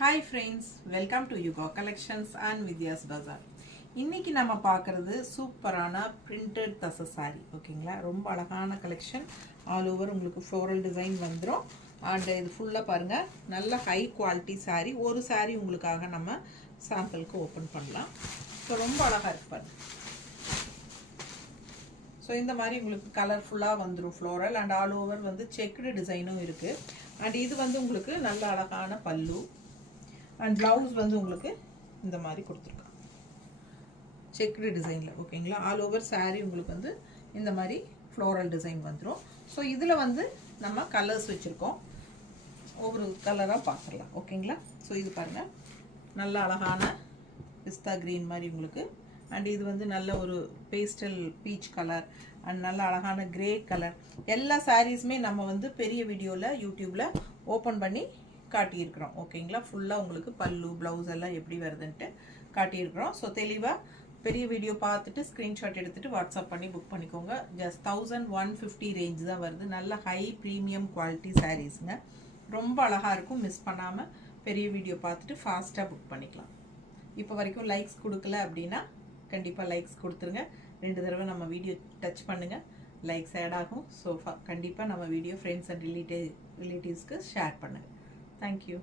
Hi friends, welcome to Yuga Collections and Vidya's Bazaar. இன்னைக்கு நம்ம பார்க்கிறது சூப்பரான printed தசை saree ஓகேங்களா. ரொம்ப அழகான கலெக்ஷன். ஆல் ஓவர் உங்களுக்கு floral design வந்துரும். and இது ஃபுல்லா பாருங்க நல்ல high quality saree. ஒரு saree உங்களுக்காக நம்ம சாம்பிளுக்கு ஓபன் பண்ணலாம். சோ ரொம்ப அழகா இருக்கு பாருங்க. சோ இந்த மாதிரி உங்களுக்கு கலர்ஃபுல்லா வந்துரும் floral and all over வந்து checked டிசைனும் இருக்கு. and இது வந்து உங்களுக்கு நல்ல அழகான பல்லு. and blouse வந்து உங்களுக்கு இந்த மாதிரி கொடுத்திருக்காங்க செக்டு டிசைன்ல ஓகேங்களா ஆல் ஓவர் saree உங்களுக்கு வந்து இந்த மாதிரி floral டிசைன் வந்துரும் சோ இதுல வந்து நம்ம கலர்ஸ் வச்சிருக்கோம் ஒவ்வொரு கலரா பார்க்கலாம் ஓகேங்களா சோ இது பாருங்க நல்ல அழகான பிஸ்தா green மாதிரி உங்களுக்கு and இது வந்து நல்ல ஒரு பேஸ்டல் பீச் கலர் and நல்ல அழகான கிரே கலர் எல்லா sareesமே நம்ம வந்து பெரிய வீடியோல YouTubeல ஓபன் பண்ணி காட்டி இருக்கோம் ஓகேங்களா ஃபுல்லா உங்களுக்கு பல்லு ப்лауஸ் எல்லாம் எப்படி வருதுன்னு காட்டி இருக்கோம் சோ தெளிவா பெரிய வீடியோ பார்த்துட்டு ஸ்கிரீன்ஷாட் எடுத்துட்டு வாட்ஸ்அப் பண்ணி புக் பண்ணிக்கோங்க just 1150 ரேஞ்ச் தான் வருது நல்ல ஹை பிரீமியம் குவாலிட்டி sareesங்க ரொம்ப அழகா இருக்கும் மிஸ் பண்ணாம பெரிய வீடியோ பார்த்துட்டு ஃபாஸ்டா புக் பண்ணிக்கலாம் இப்போ வரைக்கும் லைக்ஸ் கொடுக்கல அப்படினா கண்டிப்பா லைக்ஸ் கொடுத்துருங்க ரெண்டு தடவை நம்ம வீடியோ டச் பண்ணுங்க லைக்ஸ் ஆட் ஆகும் சோ கண்டிப்பா நம்ம வீடியோ फ्रेंड्स and ரிலேட்டிவ்ஸ்க்கு ஷேர் பண்ணுங்க Thank you.